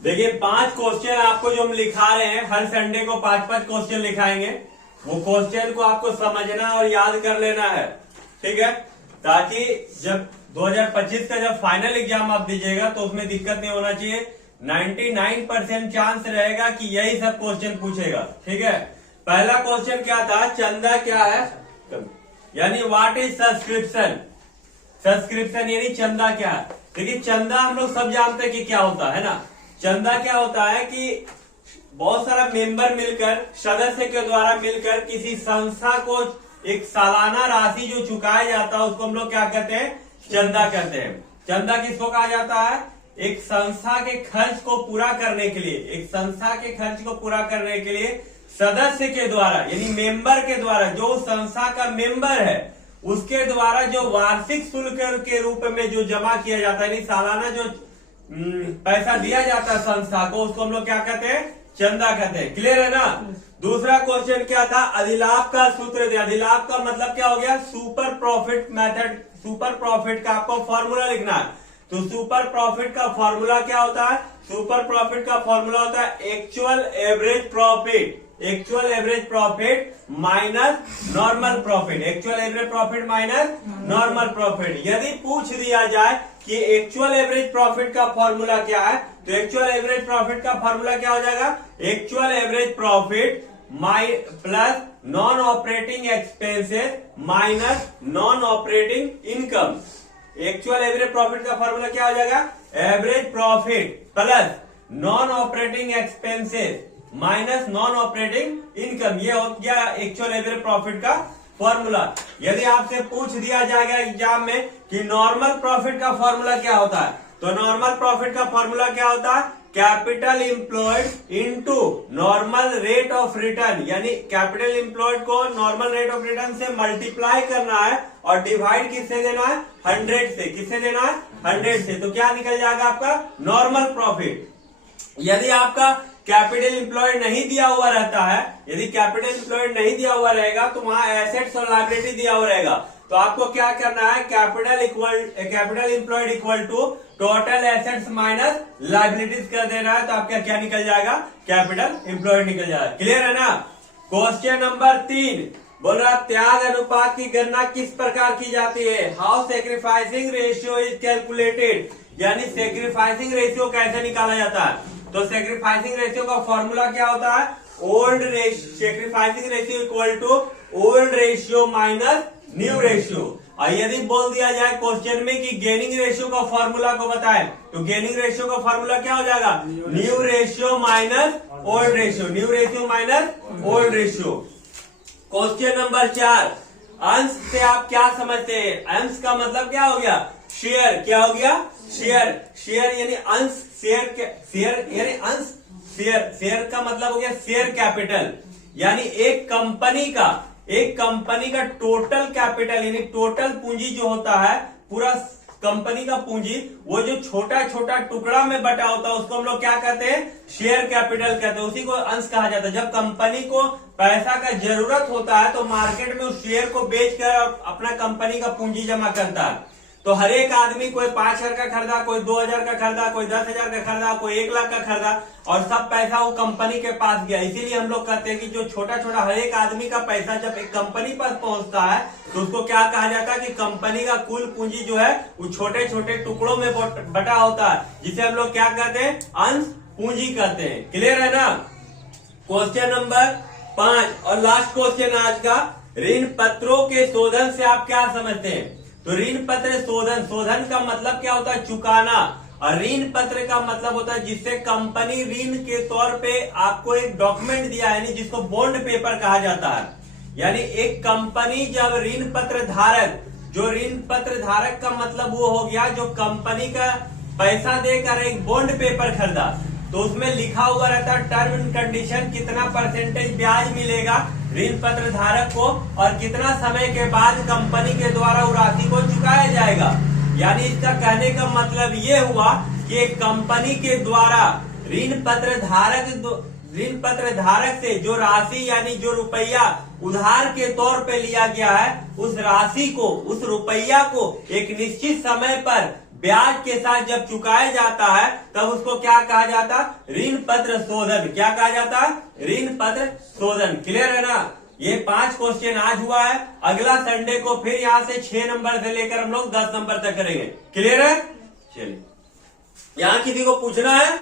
देखिए 5 क्वेश्चन आपको जो हम लिखा रहे हैं, हर संडे को 5-5 क्वेश्चन लिखाएंगे। वो क्वेश्चन को आपको समझना और याद कर लेना है, ठीक है, ताकि जब 2025 का जब फाइनल एग्जाम आप दीजिएगा तो उसमें दिक्कत नहीं होना चाहिए। 99% चांस रहेगा कि यही सब क्वेश्चन पूछेगा, ठीक है। पहला क्वेश्चन क्या था, चंदा क्या है, यानी व्हाट इज सब्सक्रिप्शन। सब्सक्रिप्शन यानी चंदा क्या है। देखिए चंदा हम लोग सब जानते हैं कि क्या होता है ना। चंदा क्या होता है कि बहुत सारा मेंबर मिलकर, सदस्य के द्वारा मिलकर किसी संस्था को एक सालाना राशि जो चुकाया जाता है उसको हम लोग क्या कहते हैं, चंदा कहते हैं। चंदा किसको कहा जाता है, एक संस्था के खर्च को पूरा करने के लिए, एक संस्था के खर्च को पूरा करने के लिए सदस्य के द्वारा यानी मेंबर के द्वारा, जो संस्था का मेंबर है उसके द्वारा जो वार्षिक शुल्क के रूप में जो जमा किया जाता है, यानी सालाना जो पैसा दिया जाता है संस्था को, उसको हम लोग क्या कहते हैं, चंदा कहते हैं। क्लियर है ना। दूसरा क्वेश्चन क्या था, अधिलाभ का सूत्र दिया। अधिलाभ का मतलब क्या हो गया, super profit method. Super profit का आपको फॉर्मूला लिखना है। तो सुपर प्रॉफिट का फॉर्मूला क्या होता है, सुपर प्रॉफिट का फॉर्मूला होता है actual average profit. Actual average profit minus normal profit. Actual average profit minus normal profit. यदि पूछ दिया जाए कि एक्चुअल एवरेज प्रॉफिट का फॉर्मूला क्या है, तो एक्चुअल एवरेज प्रॉफिट का फॉर्मूला क्या हो जाएगा, actual average profit plus non operating expenses minus non operating income. Actual average profit का फॉर्मूला क्या हो जाएगा, average profit plus non operating expenses minus non operating income. ये हो गया एक्चुअल एवरेज प्रॉफिट का फॉर्मूला। यदि आपसे पूछ दिया जाएगा एग्जाम में कि नॉर्मल प्रॉफिट का फॉर्मूला क्या होता है, तो नॉर्मल प्रॉफिट का फॉर्मूला क्या होता है, capital employed into normal rate of return. यानी कैपिटल एम्प्लॉयड को नॉर्मल रेट ऑफ रिटर्न से मल्टीप्लाई करना है और डिवाइड किससे देना है, 100 से। किससे देना है, 100 से। तो क्या निकल जाएगा आपका नॉर्मल प्रॉफिट। यदि आपका कैपिटल एम्प्लॉयड नहीं दिया हुआ रहता है, यदि कैपिटल एम्प्लॉयड नहीं दिया हुआ रहेगा तो वहां एसेट्स और लायबिलिटी दिया हुआ रहेगा, तो आपको क्या करना है, capital employed equal to total assets minus liabilities कर देना है। तो आपका क्या निकल जाएगा, कैपिटल एम्प्लॉयड निकल जाएगा। क्लियर है ना। क्वेश्चन नंबर 3 बोल रहा, त्याग अनुपात की गणना किस प्रकार की जाती है, how sacrificing ratio is calculated. यानी सेक्रीफाइसिंग रेशियो कैसे निकाला जाता है। तो सेक्रीफाइसिंग रेशियो का फॉर्मूला क्या होता है, old ratio. Sacrificing ratio equal to old ratio minus new ratio. और यदि बोल दिया जाए क्वेश्चन में कि गेनिंग रेशियो का फॉर्मूला को बताएं, तो गेनिंग रेशियो का फॉर्मूला क्या हो जाएगा, new ratio minus old ratio. New ratio minus old ratio. Question number 4, अंश से आप क्या समझते हैं। अंश का मतलब क्या हो गया, शेयर। क्या हो गया, शेयर। शेयर यानी अंश, शेयर यानी अंश, शेयर का मतलब हो गया शेयर कैपिटल। यानी एक कंपनी का टोटल कैपिटल यानी टोटल पूंजी जो होता है, पूरा कंपनी का पूंजी, वो जो छोटा छोटा टुकड़ा में बटा होता है उसको हम लोग क्या कहते हैं, शेयर कैपिटल कहते हैं। उसी को अंश कहा जाता है। जब कंपनी को पैसा का जरूरत होता है तो मार्केट में उस शेयर को बेचकर अपना कंपनी का पूंजी जमा करता है। तो हर एक आदमी, कोई 5,000 का खरीदा, कोई 2,000 का खरीदा, कोई 10,000 का खरीदा, कोई 1 लाख का खरीदा, और सब पैसा वो कंपनी के पास गया। इसीलिए हम लोग कहते हैं कि जो छोटा छोटा हर एक आदमी का पैसा जब एक कंपनी पर पहुंचता है तो उसको क्या कहा जाता है कि कंपनी का कुल पूंजी जो है वो छोटे छोटे टुकड़ों में बटा होता है, जिसे हम लोग क्या कहते हैं, अंश पूंजी कहते हैं। क्लियर है ना। क्वेश्चन नंबर 5 और लास्ट क्वेश्चन आज का, ऋण पत्रों के शोधन से आप क्या समझते हैं। तो ऋण पत्र शोधन, शोधन का मतलब क्या होता है, चुकाना। और ऋण पत्र का मतलब होता है जिससे कंपनी ऋण के तौर पे आपको एक डॉक्यूमेंट दिया है, यानी जिसको बॉन्ड पेपर कहा जाता है। यानी एक कंपनी जब ऋण पत्र धारक, जो ऋण पत्र धारक का मतलब वो हो गया जो कंपनी का पैसा देकर एक बॉन्ड पेपर खरीदा, तो उसमें लिखा हुआ रहता है टर्म एंड कंडीशन, कितना परसेंटेज ब्याज मिलेगा ऋण पत्र धारक को और कितना समय के बाद कंपनी के द्वारा उस राशि को चुकाया जाएगा। यानी इसका कहने का मतलब ये हुआ कि एक कंपनी के द्वारा ऋण पत्र धारक से जो राशि यानी जो रुपया उधार के तौर पे लिया गया है, उस राशि को, उस रुपया को एक निश्चित समय पर ब्याज के साथ जब चुकाया जाता है तब उसको क्या कहा जाता है? ऋण पत्र शोधन। क्या कहा जाता है? ऋण पत्र शोधन। क्लियर है ना? ये 5 क्वेश्चन आज हुआ है। अगला संडे को फिर यहां से 6 नंबर से लेकर हम लोग 10 नंबर तक करेंगे। क्लियर है? चलिए, यहां किसी को पूछना है?